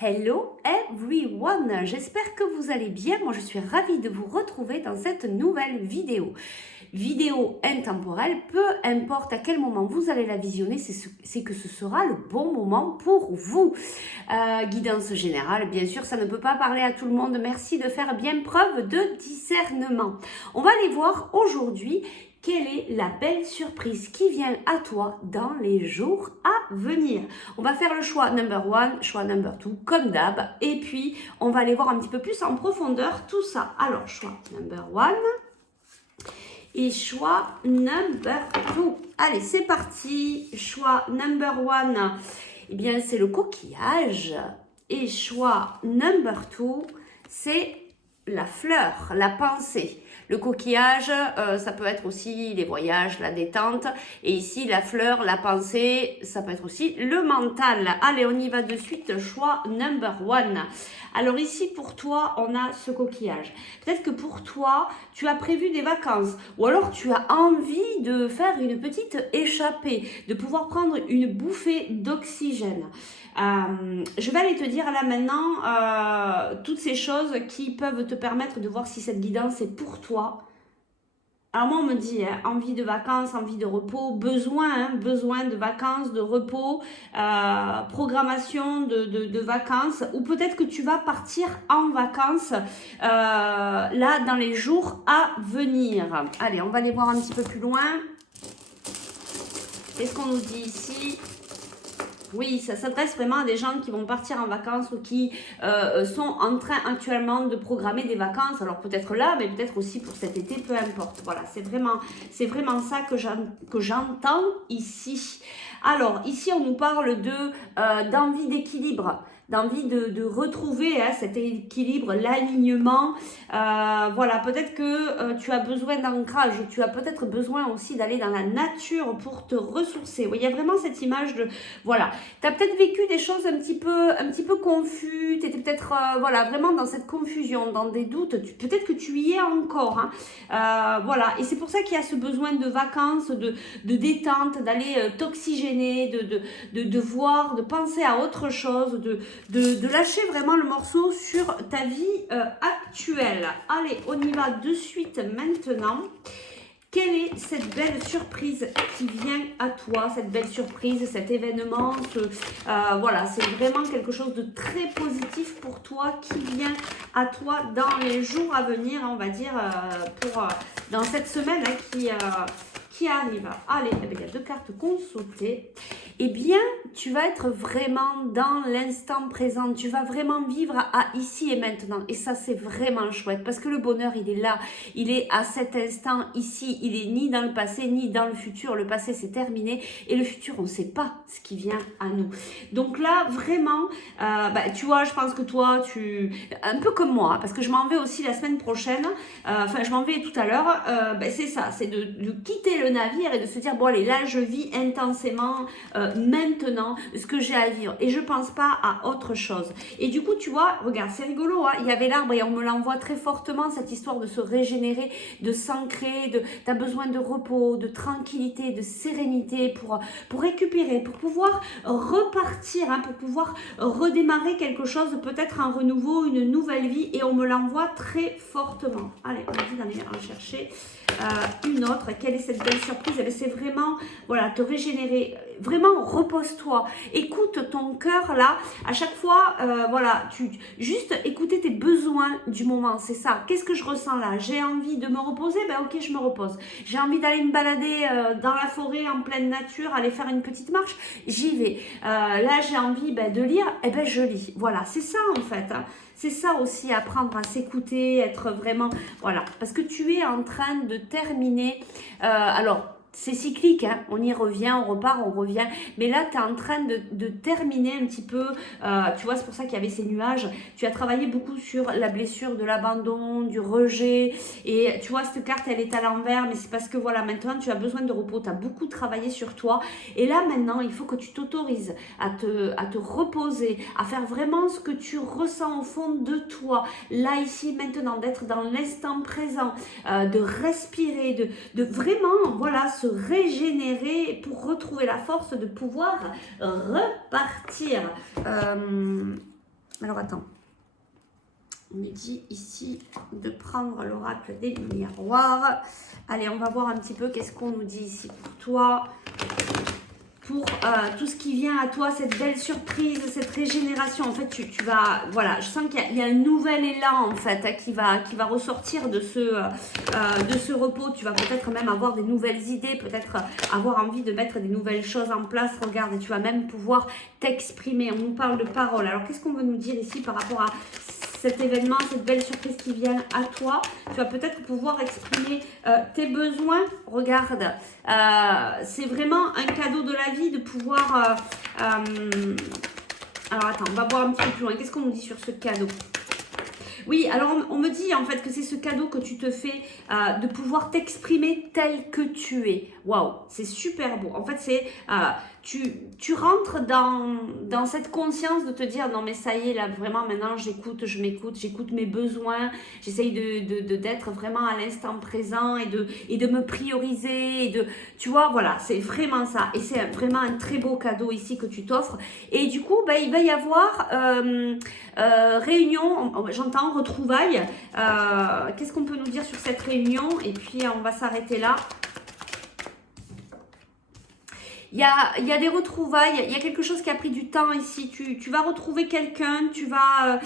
Hello everyone, j'espère que vous allez bien. Moi je suis ravie de vous retrouver dans cette nouvelle vidéo. Vidéo intemporelle, peu importe à quel moment vous allez la visionner, c'est que ce sera le bon moment pour vous. Guidance générale, bien sûr, ça ne peut pas parler à tout le monde. Merci de faire bien preuve de discernement. On va aller voir aujourd'hui quelle est la belle surprise qui vient à toi dans les jours à venir. On va faire le choix number one, choix number two, comme d'hab. Et puis, on va aller voir un petit peu plus en profondeur tout ça. Alors, choix number one et choix number two. Allez, c'est parti. Choix number one, eh bien, c'est le coquillage. Et choix number two, c'est la fleur, la pensée. Le coquillage, ça peut être aussi les voyages, la détente. Et ici, la fleur, la pensée, ça peut être aussi le mental. Allez, on y va de suite. Choix number one. Alors ici, pour toi, on a ce coquillage. Peut-être que pour toi, tu as prévu des vacances. Ou alors, tu as envie de faire une petite échappée. De pouvoir prendre une bouffée d'oxygène. Je vais aller te dire là maintenant toutes ces choses qui peuvent te permettre de voir si cette guidance est pour toi. Alors moi on me dit envie de vacances, envie de repos, besoin de vacances, de repos, programmation de vacances, ou peut-être que tu vas partir en vacances là dans les jours à venir. Allez, on va aller voir un petit peu plus loin. Qu'est-ce qu'on nous dit ici ? Oui, ça s'adresse vraiment à des gens qui vont partir en vacances ou qui sont en train actuellement de programmer des vacances. Alors peut-être là, mais peut-être aussi pour cet été, peu importe. Voilà, c'est vraiment ça que j'entends ici. Alors ici, on nous parle d'envie d'équilibre. D'envie de retrouver cet équilibre, l'alignement. Voilà, peut-être que tu as besoin d'ancrage, tu as peut-être besoin aussi d'aller dans la nature pour te ressourcer. Oui, il y a vraiment cette image de, voilà, tu as peut-être vécu des choses un petit peu confus, tu étais peut-être voilà, vraiment dans cette confusion, dans des doutes, peut-être que tu y es encore. Hein. Voilà, et c'est pour ça qu'il y a ce besoin de vacances, de détente, d'aller t'oxygéner, de voir, de penser à autre chose, de lâcher vraiment le morceau sur ta vie actuelle. Allez, on y va de suite maintenant. Quelle est cette belle surprise qui vient à toi, cette belle surprise, cet événement, voilà, c'est vraiment quelque chose de très positif pour toi qui vient à toi dans les jours à venir, on va dire, dans cette semaine qui arrive. Allez, il y a deux cartes consultées. Eh bien, tu vas être vraiment dans l'instant présent. Tu vas vraiment vivre à ici et maintenant. Et ça, c'est vraiment chouette parce que le bonheur, il est là. Il est à cet instant ici. Il est ni dans le passé, ni dans le futur. Le passé, c'est terminé. Et le futur, on ne sait pas ce qui vient à nous. Donc là, vraiment, tu vois, je pense que toi, un peu comme moi, parce que je m'en vais aussi la semaine prochaine. Enfin, je m'en vais tout à l'heure. C'est ça, c'est de quitter le navire et de se dire, bon allez, là, je vis intensément maintenant ce que j'ai à vivre et je pense pas à autre chose. Et du coup, tu vois, regarde, c'est rigolo, hein, il y avait l'arbre et on me l'envoie très fortement, cette histoire de se régénérer, de s'ancrer, tu as besoin de repos, de tranquillité, de sérénité pour récupérer, pour pouvoir repartir, hein, pour pouvoir redémarrer quelque chose, peut-être un renouveau, une nouvelle vie, et on me l'envoie très fortement. Allez, on dit d'aller en chercher une autre. Quelle est cette belle surprise? Eh bien, c'est vraiment, voilà, te régénérer, vraiment repose-toi, écoute ton cœur là, à chaque fois, voilà, juste écouter tes besoins du moment, c'est ça. Qu'est-ce que je ressens là? J'ai envie de me reposer, ben ok, je me repose. J'ai envie d'aller me balader dans la forêt, en pleine nature, aller faire une petite marche, j'y vais. Là, j'ai envie de lire, eh ben je lis. Voilà, c'est ça en fait, hein. C'est ça aussi, apprendre à s'écouter, être vraiment, voilà, parce que tu es en train de terminer, alors, c'est cyclique, hein. On y revient, on repart, on revient. Mais là, tu es en train de terminer un petit peu. Tu vois, c'est pour ça qu'il y avait ces nuages. Tu as travaillé beaucoup sur la blessure de l'abandon, du rejet. Et tu vois, cette carte, elle est à l'envers. Mais c'est parce que, voilà, maintenant, tu as besoin de repos. Tu as beaucoup travaillé sur toi. Et là, maintenant, il faut que tu t'autorises à te reposer, à faire vraiment ce que tu ressens au fond de toi. Là, ici, maintenant, d'être dans l'instant présent, de respirer, de vraiment, voilà, se régénérer pour retrouver la force de pouvoir repartir. Alors attends. On est dit ici de prendre l'oracle des miroirs. Allez, on va voir un petit peu qu'est-ce qu'on nous dit ici pour toi. Pour tout ce qui vient à toi, cette belle surprise, cette régénération. En fait, tu vas, voilà, je sens qu'il y a un nouvel élan en fait qui va ressortir de ce repos. Tu vas peut-être même avoir des nouvelles idées, peut-être avoir envie de mettre des nouvelles choses en place. Regarde, et tu vas même pouvoir t'exprimer. On nous parle de parole. Alors, qu'est-ce qu'on veut nous dire ici par rapport à cet événement, cette belle surprise qui vient à toi? Tu vas peut-être pouvoir exprimer tes besoins. Regarde, c'est vraiment un cadeau de la vie de pouvoir... alors attends, on va voir un petit peu plus loin. Qu'est-ce qu'on nous dit sur ce cadeau? Oui, alors on me dit en fait que c'est ce cadeau que tu te fais de pouvoir t'exprimer tel que tu es. Waouh, c'est super beau. En fait, c'est tu rentres dans cette conscience de te dire non mais ça y est là vraiment maintenant j'écoute, je m'écoute, j'écoute mes besoins, j'essaye d'être vraiment à l'instant présent et de me prioriser et tu vois voilà c'est vraiment ça et c'est vraiment un très beau cadeau ici que tu t'offres et du coup bah, il va y avoir réunion, j'entends retrouvailles, qu'est-ce qu'on peut nous dire sur cette réunion et puis on va s'arrêter là. Il y a des retrouvailles, il y a quelque chose qui a pris du temps ici. Tu vas retrouver quelqu'un, tu vas...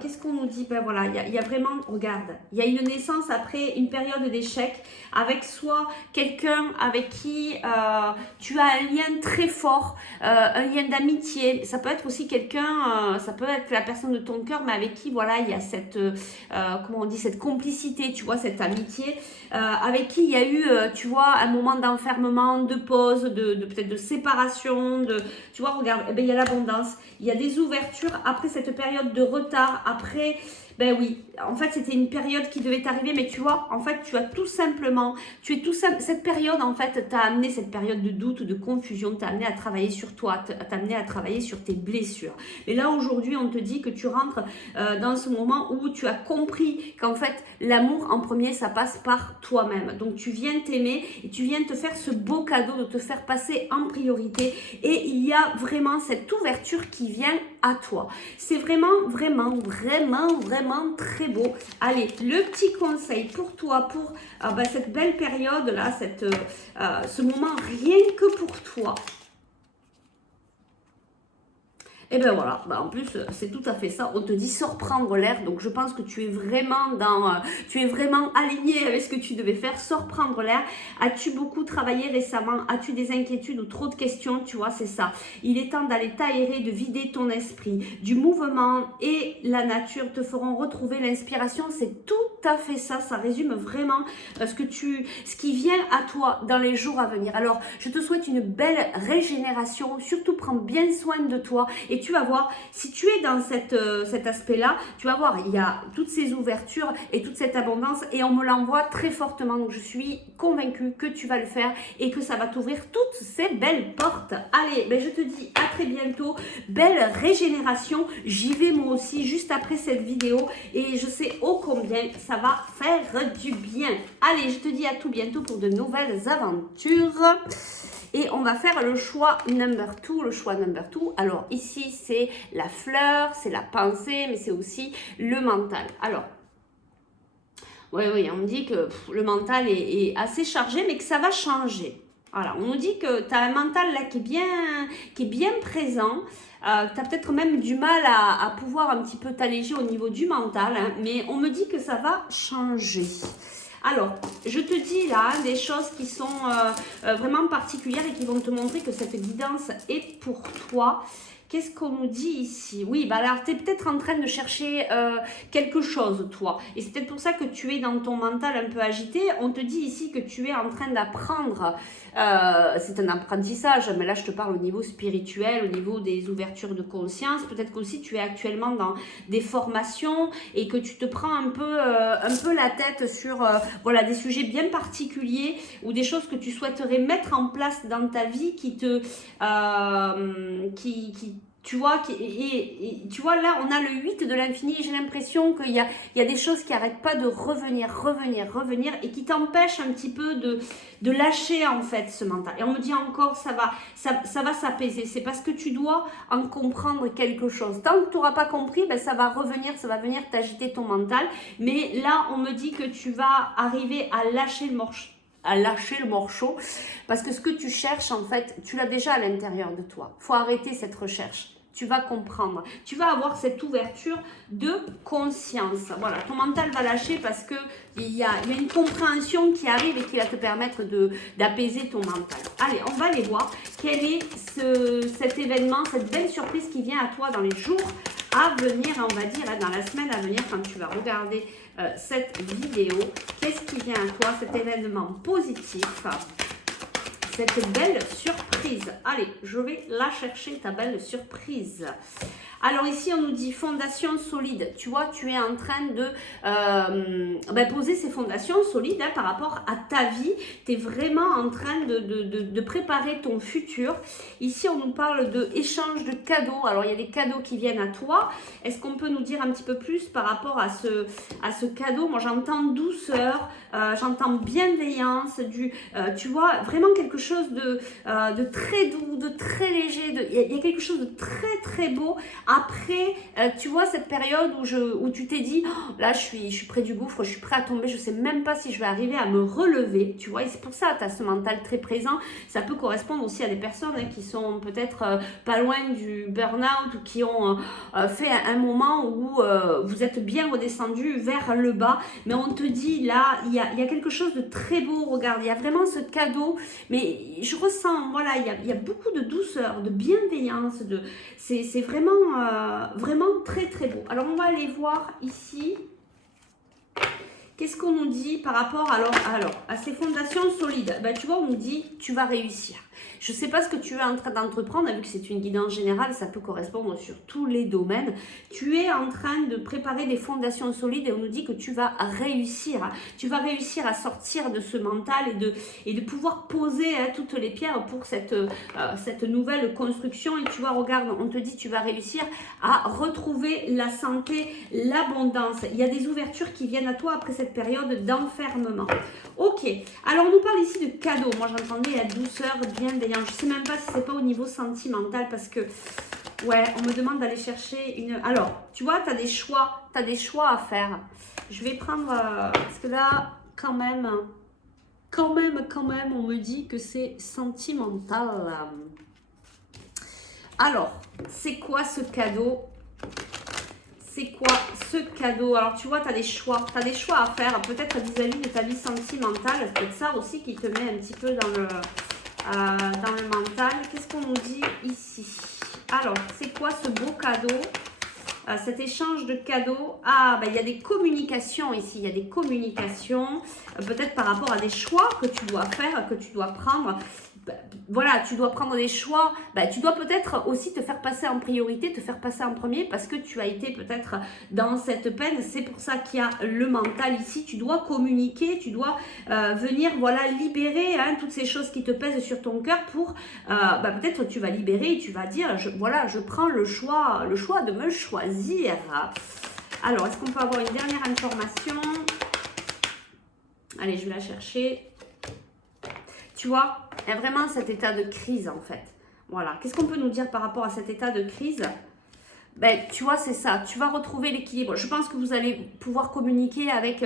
qu'est-ce qu'on nous dit? Ben voilà, il y a vraiment... Regarde, il y a une naissance après une période d'échec avec soit quelqu'un avec qui tu as un lien très fort, un lien d'amitié. Ça peut être aussi quelqu'un, ça peut être la personne de ton cœur, mais avec qui, voilà, il y a cette... comment on dit? Cette complicité, tu vois, cette amitié. Avec qui il y a eu, tu vois, un moment d'enfermement, de pause, peut-être de séparation, tu vois, regarde, eh ben, il y a l'abondance, il y a des ouvertures après cette période de retard, après, ben oui, en fait c'était une période qui devait arriver, mais tu vois, en fait tu as tout simplement, cette période en fait t'a amené, cette période de doute, de confusion, t'a amené à travailler sur toi, t'a amené à travailler sur tes blessures. Et là aujourd'hui on te dit que tu rentres dans ce moment où tu as compris qu'en fait l'amour en premier ça passe par toi-même. Donc tu viens t'aimer et tu viens te faire ce beau cadeau de te faire passer en priorité et il y a vraiment cette ouverture qui vient à toi. C'est vraiment très beau. Allez, le petit conseil pour toi, pour cette belle période là, ce moment rien que pour toi. Et ben voilà, en plus c'est tout à fait ça, on te dit sors prendre l'air, donc je pense que tu es vraiment tu es vraiment aligné avec ce que tu devais faire, sors prendre l'air. As-tu beaucoup travaillé récemment? As-tu des inquiétudes ou trop de questions? Tu vois, c'est ça. Il est temps d'aller t'aérer, de vider ton esprit. Du mouvement et la nature te feront retrouver l'inspiration, c'est tout à fait ça, ça résume vraiment ce qui vient à toi dans les jours à venir. Alors, je te souhaite une belle régénération, surtout prends bien soin de toi. Et tu vas voir, si tu es dans cet aspect-là, tu vas voir, il y a toutes ces ouvertures et toute cette abondance et on me l'envoie très fortement. Donc, je suis convaincue que tu vas le faire et que ça va t'ouvrir toutes ces belles portes. Allez, je te dis à très bientôt. Belle régénération. J'y vais moi aussi juste après cette vidéo et je sais ô combien ça va faire du bien. Allez, je te dis à tout bientôt pour de nouvelles aventures. Et on va faire le choix number 2, le choix number 2. Alors ici, c'est la fleur, c'est la pensée, mais c'est aussi le mental. Alors, oui, on me dit que le mental est assez chargé, mais que ça va changer. Voilà, on nous dit que tu as un mental là qui est bien présent. Tu as peut-être même du mal à pouvoir un petit peu t'alléger au niveau du mental, hein, mais on me dit que ça va changer. Alors, je te dis là des choses qui sont vraiment particulières et qui vont te montrer que cette guidance est pour toi. Qu'est-ce qu'on nous dit ici? Oui, alors tu es peut-être en train de chercher quelque chose, toi. Et c'est peut-être pour ça que tu es dans ton mental un peu agité. On te dit ici que tu es en train d'apprendre. C'est un apprentissage, mais là je te parle au niveau spirituel, au niveau des ouvertures de conscience. Peut-être qu'aussi tu es actuellement dans des formations et que tu te prends un peu la tête sur voilà, des sujets bien particuliers ou des choses que tu souhaiterais mettre en place dans ta vie qui te Tu vois, et tu vois, là, on a le 8 de l'infini. J'ai l'impression qu'il y a des choses qui n'arrêtent pas de revenir et qui t'empêchent un petit peu de lâcher, en fait, ce mental. Et on me dit encore, ça va s'apaiser. C'est parce que tu dois en comprendre quelque chose. Tant que tu n'auras pas compris, ben, ça va venir t'agiter ton mental. Mais là, on me dit que tu vas arriver à lâcher le morceau, parce que ce que tu cherches, en fait, tu l'as déjà à l'intérieur de toi. Il faut arrêter cette recherche. Tu vas comprendre, tu vas avoir cette ouverture de conscience. Voilà, ton mental va lâcher parce qu'il y a une compréhension qui arrive et qui va te permettre d'apaiser ton mental. Allez, on va aller voir quel est cet événement, cette belle surprise qui vient à toi dans les jours à venir, on va dire, dans la semaine à venir, quand tu vas regarder cette vidéo. Qu'est-ce qui vient à toi, cet événement positif, cette belle surprise? Allez, je vais la chercher, ta belle surprise. Alors ici, on nous dit fondation solide. Tu vois, tu es en train de poser ces fondations solides par rapport à ta vie. Tu es vraiment en train de préparer ton futur. Ici, on nous parle d'échange de cadeaux. Alors, il y a des cadeaux qui viennent à toi. Est-ce qu'on peut nous dire un petit peu plus par rapport à ce cadeau? Moi, j'entends douceur, j'entends bienveillance, tu vois, vraiment quelque chose de très doux, de très léger. Il y a quelque chose de très, très beau. Après, tu vois, cette période où tu t'es dit, oh, là, je suis près du gouffre, je suis prêt à tomber, je ne sais même pas si je vais arriver à me relever, tu vois, et c'est pour ça que tu as ce mental très présent. Ça peut correspondre aussi à des personnes qui sont peut-être pas loin du burn-out ou qui ont fait un moment où vous êtes bien redescendu vers le bas, mais on te dit, là, il y a quelque chose de très beau, regarde, il y a vraiment ce cadeau, mais je ressens, voilà, il y a beaucoup de douceur, de bienveillance, c'est vraiment... vraiment très très beau. Alors on va aller voir ici qu'est-ce qu'on nous dit par rapport alors à ces fondations solides. Ben, tu vois, on nous dit tu vas réussir. Je ne sais pas ce que tu es en train d'entreprendre, vu que c'est une guidance générale, ça peut correspondre sur tous les domaines. Tu es en train de préparer des fondations solides et on nous dit que tu vas réussir. Tu vas réussir à sortir de ce mental et de pouvoir poser toutes les pierres pour cette nouvelle construction. Et tu vois, regarde, on te dit tu vas réussir à retrouver la santé, l'abondance. Il y a des ouvertures qui viennent à toi après cette période d'enfermement. Ok, alors on nous parle ici de cadeaux. Moi j'entendais la douceur, bienveillance. Je ne sais même pas si c'est pas au niveau sentimental parce que, ouais, on me demande d'aller chercher une... Alors, tu vois, tu as des choix à faire. Je vais prendre... parce que là, quand même, on me dit que c'est sentimental. Alors, c'est quoi ce cadeau? C'est quoi ce cadeau? Alors, tu vois, tu as des choix à faire, peut-être vis-à-vis de ta vie sentimentale. C'est peut-être ça aussi qui te met un petit peu dans le mental. Qu'est-ce qu'on nous dit ici? Alors, c'est quoi ce beau cadeau? Cet échange de cadeaux. Ah, ben, il y a des communications ici. Il y a des communications, peut-être par rapport à des choix que tu dois faire, que tu dois prendre. Voilà, tu dois prendre des choix, tu dois peut-être aussi te faire passer en priorité, te faire passer en premier parce que tu as été peut-être dans cette peine. C'est pour ça qu'il y a le mental ici. Tu dois communiquer, tu dois venir libérer toutes ces choses qui te pèsent sur ton cœur pour peut-être tu vas libérer et tu vas dire je prends le choix de me choisir. Alors, est-ce qu'on peut avoir une dernière information? Allez, je vais la chercher. Tu vois, il y a vraiment cet état de crise en fait. Voilà. Qu'est-ce qu'on peut nous dire par rapport à cet état de crise? Ben, tu vois, c'est ça. Tu vas retrouver l'équilibre. Je pense que vous allez pouvoir communiquer avec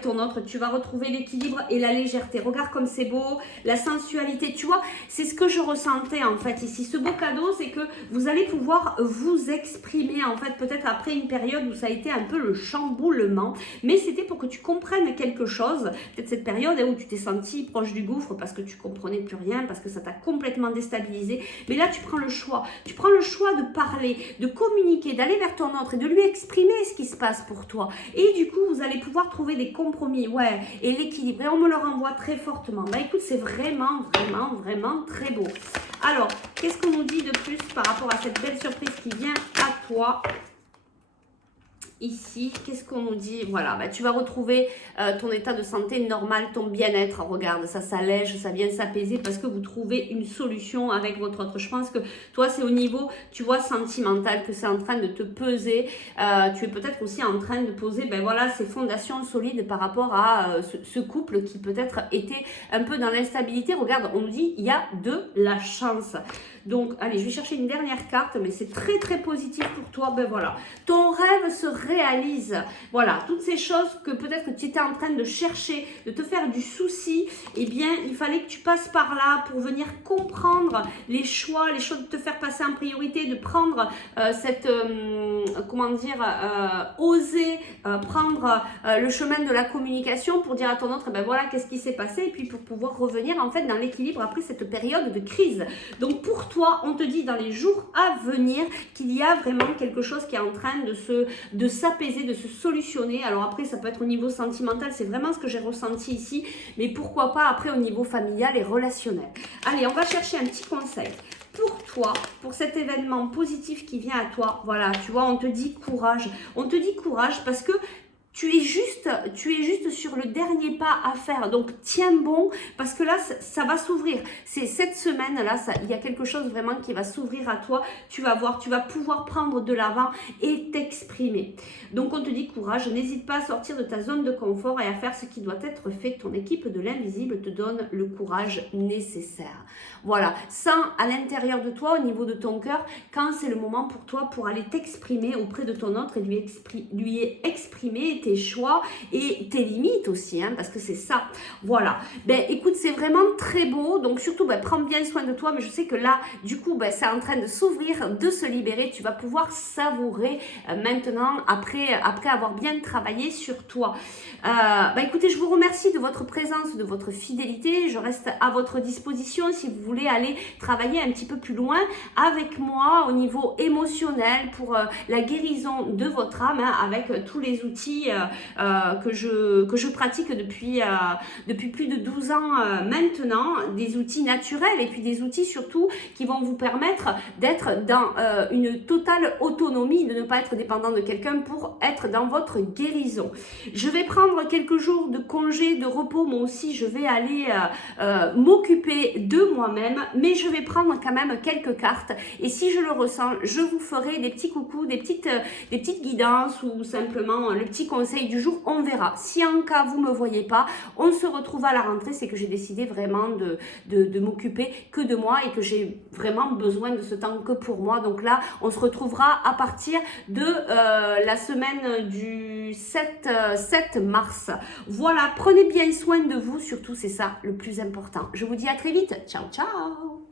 ton autre. Tu vas retrouver l'équilibre et la légèreté. Regarde comme c'est beau, la sensualité. Tu vois, c'est ce que je ressentais en fait ici. Ce beau cadeau, c'est que vous allez pouvoir vous exprimer en fait, peut-être après une période où ça a été un peu le chamboulement. Mais c'était pour que tu comprennes quelque chose. Peut-être cette période où tu t'es senti proche du gouffre parce que tu comprenais plus rien, parce que ça t'a complètement déstabilisé. Mais là, tu prends le choix. Tu prends le choix de parler, de communiquer, d'aller vers ton autre et de lui exprimer ce qui se passe pour toi. Et du coup, vous allez pouvoir trouver des compromis, ouais, et l'équilibre. Et on me le renvoie très fortement. Bah écoute, c'est vraiment très beau. Alors, qu'est-ce qu'on nous dit de plus par rapport à cette belle surprise qui vient à toi? ici, qu'est-ce qu'on nous dit? Voilà, bah, tu vas retrouver ton état de santé normal, ton bien-être. Regarde, ça s'allège, ça vient s'apaiser parce que vous trouvez une solution avec votre autre. Je pense que toi, c'est au niveau, tu vois, sentimental que c'est en train de te peser. Tu es peut-être aussi en train de poser, ben voilà, ces fondations solides par rapport à ce couple qui peut-être était un peu dans l'instabilité. Regarde, on nous dit, il y a de la chance. Donc, allez, je vais chercher une dernière carte, mais c'est très, très positif pour toi. Ben voilà, ton rêve se réalise. Voilà, toutes ces choses que peut-être que tu étais en train de chercher, de te faire du souci, eh bien, il fallait que tu passes par là pour venir comprendre les choix, les choses, de te faire passer en priorité, de prendre comment dire, oser prendre le chemin de la communication pour dire à ton autre, ben voilà, qu'est-ce qui s'est passé, et puis pour pouvoir revenir en fait dans l'équilibre après cette période de crise. Donc, pour toi, on te dit dans les jours à venir qu'il y a vraiment quelque chose qui est en train de s'apaiser, de se solutionner. Alors après, ça peut être au niveau sentimental, c'est vraiment ce que j'ai ressenti ici, mais pourquoi pas après au niveau familial et relationnel. Allez, on va chercher un petit conseil pour toi, pour cet événement positif qui vient à toi. Voilà, tu vois, on te dit courage. On te dit courage parce que tu es juste sur le dernier pas à faire. Donc, tiens bon, parce que là, ça va s'ouvrir. C'est cette semaine-là, il y a quelque chose vraiment qui va s'ouvrir à toi. Tu vas voir, tu vas pouvoir prendre de l'avant et t'exprimer. Donc, on te dit courage. N'hésite pas à sortir de ta zone de confort et à faire ce qui doit être fait. Ton équipe de l'invisible te donne le courage nécessaire. Voilà, sens à l'intérieur de toi, au niveau de ton cœur, quand c'est le moment pour toi pour aller t'exprimer auprès de ton autre et lui exprimer tes choix et tes limites aussi, hein, parce que c'est ça. Voilà, ben écoute, c'est vraiment très beau, donc surtout ben, prends bien soin de toi, mais je sais que là, du coup, ben, c'est en train de s'ouvrir, de se libérer, tu vas pouvoir savourer maintenant, après avoir bien travaillé sur toi. Ben, écoutez, je vous remercie de votre présence, de votre fidélité, je reste à votre disposition si vous voulez aller travailler un petit peu plus loin avec moi au niveau émotionnel pour la guérison de votre âme, hein, avec tous les outils que je pratique depuis plus de 12 ans maintenant, des outils naturels et puis des outils surtout qui vont vous permettre d'être dans une totale autonomie, de ne pas être dépendant de quelqu'un pour être dans votre guérison. Je vais prendre quelques jours de congé, de repos, moi aussi je vais aller m'occuper de moi-même, mais je vais prendre quand même quelques cartes et si je le ressens, je vous ferai des petits coucous, des petites guidances ou simplement le petit conseil du jour, on verra. Si en cas vous me voyez pas, on se retrouve à la rentrée, c'est que j'ai décidé vraiment de m'occuper que de moi et que j'ai vraiment besoin de ce temps que pour moi. Donc là, on se retrouvera à partir de la semaine du 7 mars. Voilà, prenez bien soin de vous, surtout c'est ça le plus important. Je vous dis à très vite. Ciao, ciao!